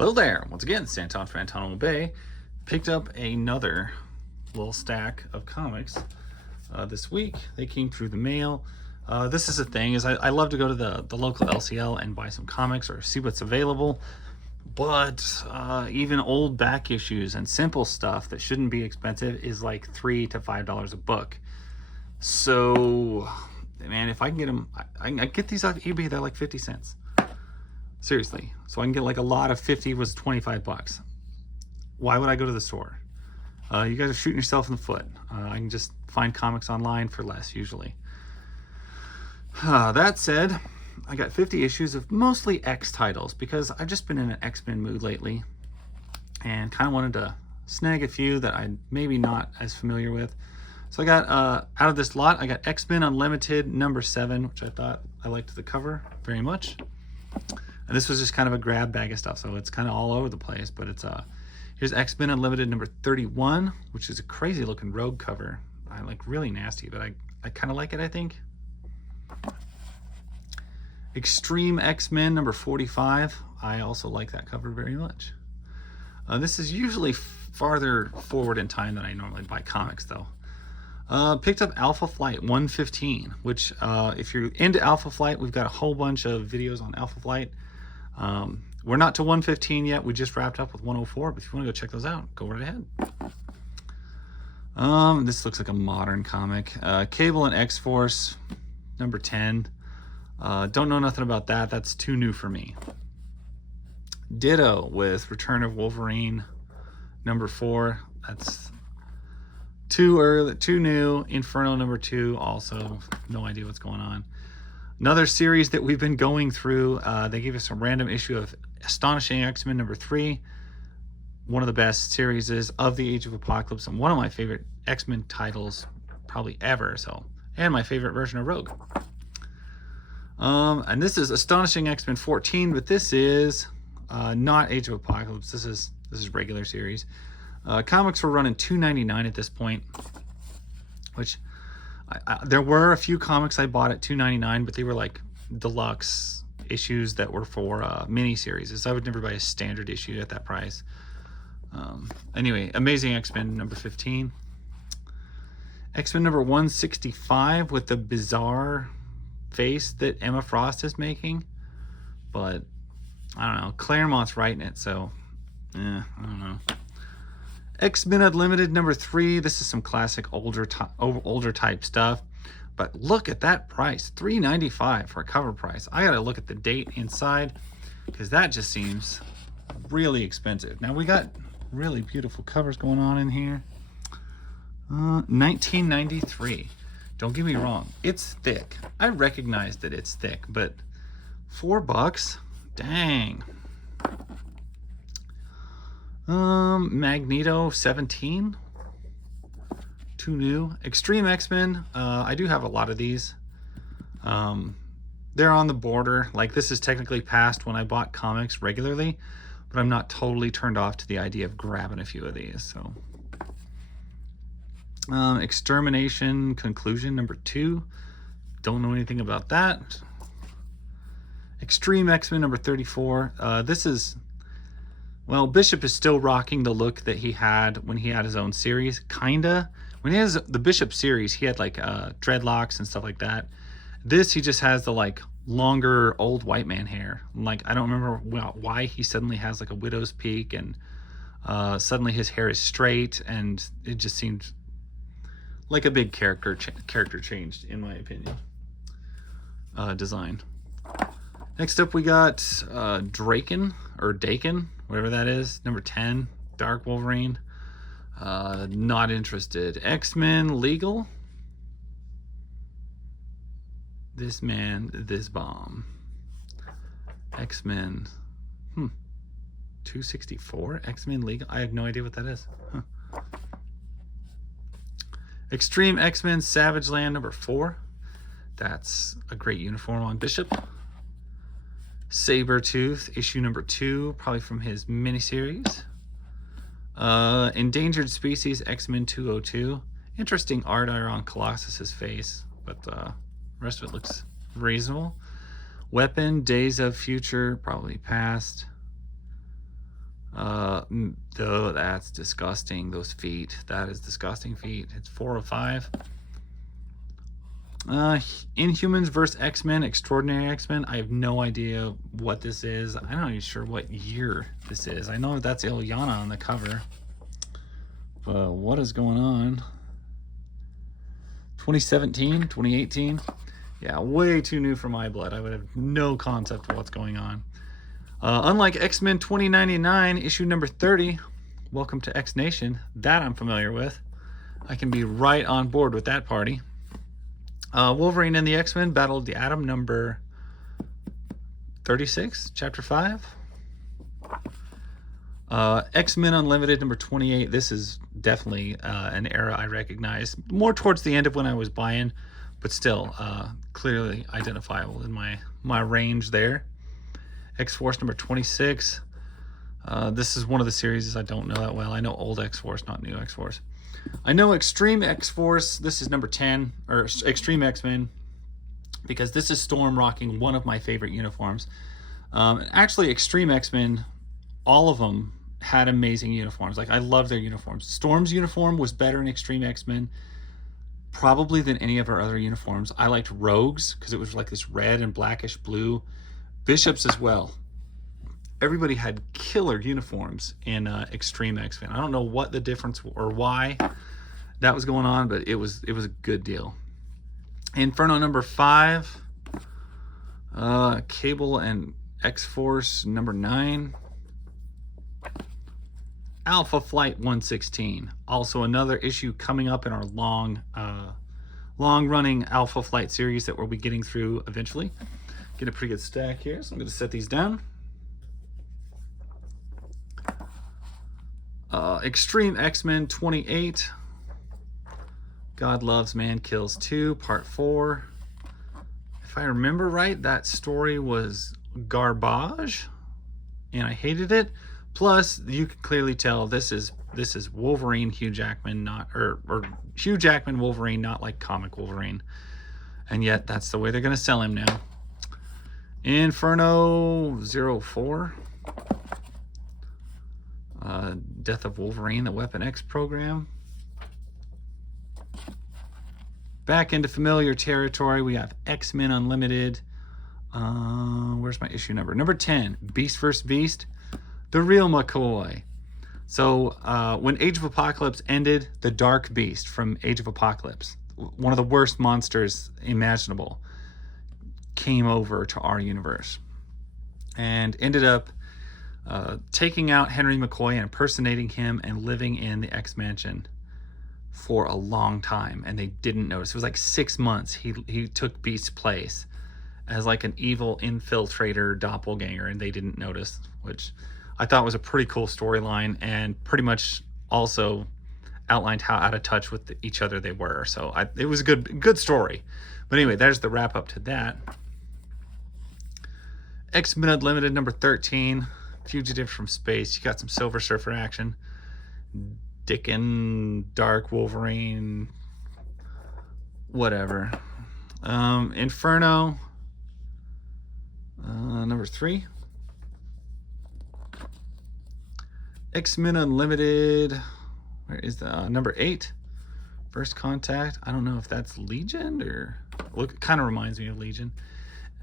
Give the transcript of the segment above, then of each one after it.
Hello there, once again, Santon from Antonio Bay. Picked up another little stack of comics this week. They came through the mail. This is the thing, is I love to go to the local LCL and buy some comics or see what's available. But even old back issues and simple stuff that shouldn't be expensive is like $3 to $5 a book. So, man, if I can get them, I get these off eBay, they're like 50 cents. Seriously. So I can get like a lot of 50 was 25 bucks. Why would I go to the store? You guys are shooting yourself in the foot. I can just find comics online for less usually. That said, I got 50 issues of mostly X titles because I've just been in an X-Men mood lately and kind of wanted to snag a few that I'm maybe not as familiar with. So I got, out of this lot, I got X-Men Unlimited number 7, which I thought I liked the cover very much. And this was just kind of a grab bag of stuff, so it's kind of all over the place, but it's here's X-Men Unlimited number 31, which is a crazy looking Rogue cover. I like really nasty, but I kind of like it, I think. Extreme X-Men number 45. I also like that cover very much. This is usually farther forward in time than I normally buy comics, though. Picked up Alpha Flight 115, which if you're into Alpha Flight, we've got a whole bunch of videos on Alpha Flight. We're not to 115 yet. We just wrapped up with 104, but if you want to go check those out, go right ahead. This looks like a modern comic. Cable and X-Force number 10. Don't know nothing about that. That's too new for me. Ditto with Return of Wolverine number 4. That's too early, too new. Inferno number 2, also no idea what's going on. Another series that we've been going through, they gave us a random issue of Astonishing X-Men number 3. One of the best series of the Age of Apocalypse and one of my favorite X-Men titles probably ever. So, and my favorite version of Rogue. And this is Astonishing X-Men 14, but this is not Age of Apocalypse. This is regular series. Comics were running $2.99 at this point, which there were a few comics I bought at $2.99, but they were like deluxe issues that were for mini series. I would never buy a standard issue at that price. Anyway, Amazing X-Men number 15. X-Men number 165 with the bizarre face that Emma Frost is making. But, I don't know. Claremont's writing it, so, I don't know. X-Men Unlimited number 3. This is some classic older type stuff. But look at that price. $3.95 for a cover price. I gotta look at the date inside because that just seems really expensive. Now we got really beautiful covers going on in here. 1993. Don't get me wrong. It's thick. I recognize that it's thick, but $4? Dang. Magneto 17. Too new. Extreme X-Men. I do have a lot of these. They're on the border. Like, this is technically past when I bought comics regularly, but I'm not totally turned off to the idea of grabbing a few of these. So, Extermination Conclusion number 2. Don't know anything about that. Extreme X-Men number 34. This is, well, Bishop is still rocking the look that he had when he had his own series, kinda. When he has the Bishop series, he had like dreadlocks and stuff like that. This, he just has the like longer old white man hair. Like, I don't remember why he suddenly has like a widow's peak and suddenly his hair is straight, and it just seemed like a big character changed, in my opinion. Design. Next up, we got Daken, whatever that is, number 10, Dark Wolverine. Not interested. X-Men Legal. This man, this bomb. X-Men. 264? X-Men Legal? I have no idea what that is. Huh. Extreme X-Men Savage Land number 4. That's a great uniform on Bishop. Sabretooth, issue number 2, probably from his miniseries. Endangered Species X-Men 202. Interesting art on Colossus's face, but the rest of it looks reasonable. Weapon, Days of Future, probably past. Though that's disgusting. Those feet. That is disgusting feet. It's 4 of 5. Inhumans versus X-Men, Extraordinary X-Men. I have no idea what this is. I'm not even sure what year this is. I know that's Illyana on the cover. But what is going on? 2017, 2018? Yeah, way too new for my blood. I would have no concept of what's going on. Unlike X-Men 2099, issue number 30, Welcome to X Nation, that I'm familiar with. I can be right on board with that party. Wolverine and the X-Men battled the Atom number 36, chapter 5. X-Men Unlimited number 28. This is definitely an era I recognize. More towards the end of when I was buying, but still clearly identifiable in my range there. X-Force number 26. This is one of the series I don't know that well. I know old X-Force, not new X-Force. I know Extreme X-Force. This is number 10, or Extreme X-Men, because this is Storm rocking one of my favorite uniforms. Actually, Extreme X-Men, all of them had amazing uniforms. Like, I love their uniforms. Storm's uniform was better in Extreme X-Men probably than any of our other uniforms. I liked Rogue's because it was like this red and blackish blue. Bishop's as well. Everybody had killer uniforms in Extreme X-Men. I don't know what the difference or why that was going on, but it was a good deal. Inferno number 5. Cable and X-Force number 9. Alpha Flight 116. Also another issue coming up in our long-running Alpha Flight series that we'll be getting through eventually. Get a pretty good stack here, so I'm going to set these down. Extreme X-Men 28. God Loves, Man Kills 2, Part 4. If I remember right, that story was garbage, and I hated it. Plus, you can clearly tell this is Wolverine, Hugh Jackman, not or Hugh Jackman Wolverine, not like comic Wolverine. And yet, that's the way they're going to sell him now. Inferno 04. Death of Wolverine, the Weapon X program. Back into familiar territory, we have X-Men Unlimited. Where's my issue number? Number 10, Beast vs. Beast, the real McCoy. So when Age of Apocalypse ended, the Dark Beast from Age of Apocalypse, one of the worst monsters imaginable, came over to our universe and ended up taking out Henry McCoy and impersonating him and living in the X-Mansion for a long time, and they didn't notice. It was like 6 months he took Beast's place as like an evil infiltrator doppelganger, and they didn't notice, which I thought was a pretty cool storyline and pretty much also outlined how out of touch with each other they were. So it was a good story. But anyway, there's the wrap up to that. X-Men Unlimited number 13, Fugitive from Space. You got some Silver Surfer action. Dickon, Dark Wolverine, whatever. Inferno number 3. X-Men Unlimited, where is the number 8? First Contact. I don't know if that's Legion or look, it kind of reminds me of Legion.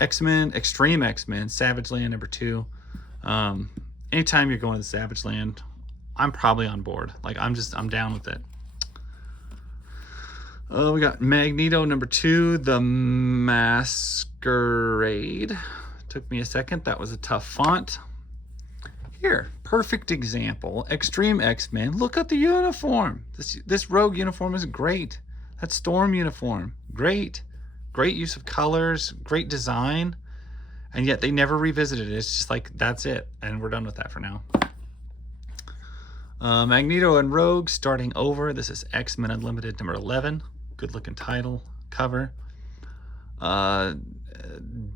X-Men, Extreme X-Men, Savage Land number 2. Anytime you're going to the Savage Land, I'm probably on board. Like, I'm down with it. We got Magneto number 2, The Masquerade. Took me a second. That was a tough font. Here, perfect example. Extreme X-Men. Look at the uniform. This Rogue uniform is great. That Storm uniform, great. Great use of colors, great design. And yet they never revisited it. It's just like, that's it. And we're done with that for now. Magneto and Rogue starting over. This is X-Men Unlimited number 11. Good looking title, cover.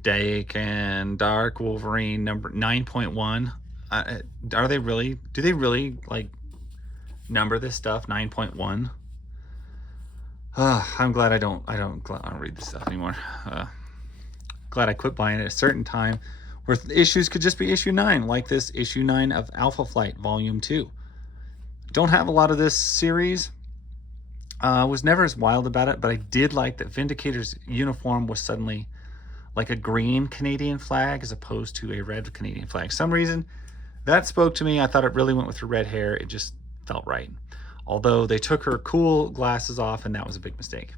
Dake and Dark Wolverine number 9.1. Are they really? Do they really like number this stuff 9.1? I'm glad I don't read this stuff anymore. Glad I quit buying it at a certain time Where issues could just be issue 9, like this issue 9 of Alpha Flight Volume 2. Don't have a lot of this series. Was never as wild about it, but I did like that Vindicator's uniform was suddenly like a green Canadian flag as opposed to a red Canadian flag. Some reason that spoke to me. I thought it really went with her red hair. It just felt right. Although they took her cool glasses off, and that was a big mistake.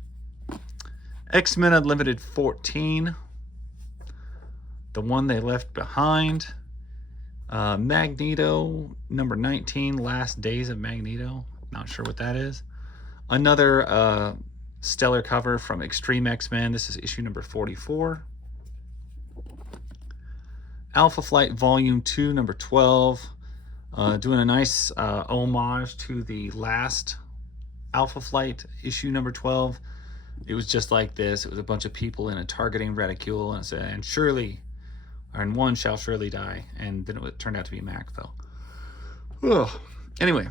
X-Men Unlimited 14. The one they left behind. Magneto number 19, Last Days of Magneto. Not sure what that is. Another stellar cover from Extreme X-Men. This is issue number 44. Alpha Flight Volume 2, number 12. Doing a nice homage to the last Alpha Flight issue number 12. It was just like this. It was a bunch of people in a targeting reticule, and it said, and surely, and one shall surely die. And then it turned out to be Mac, though. Ugh. Anyway,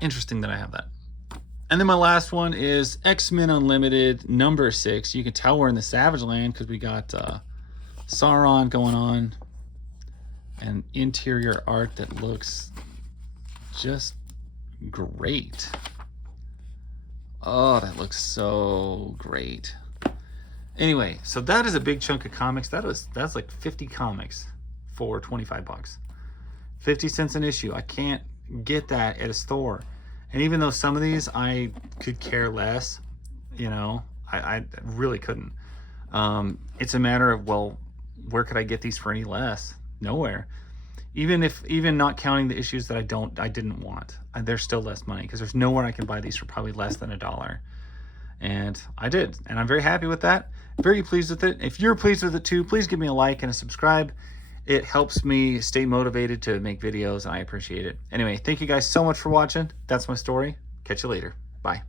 interesting that I have that. And then my last one is X-Men Unlimited number 6. You can tell we're in the Savage Land because we got Sauron going on and interior art that looks just great. Oh, that looks so great. Anyway, so that is a big chunk of comics. That's like 50 comics for 25 bucks. 50 cents an issue. I can't get that at a store. And even though some of these I could care less, you know, I really couldn't. It's a matter of, well, where could I get these for any less? Nowhere. Even not counting the issues that I didn't want, they're still less money because there's nowhere I can buy these for probably less than $1. And I did, and I'm very happy with that. Very pleased with it. If you're pleased with it too, please give me a like and a subscribe. It helps me stay motivated to make videos, and I appreciate it. Anyway, thank you guys so much for watching. That's my story. Catch you later. Bye.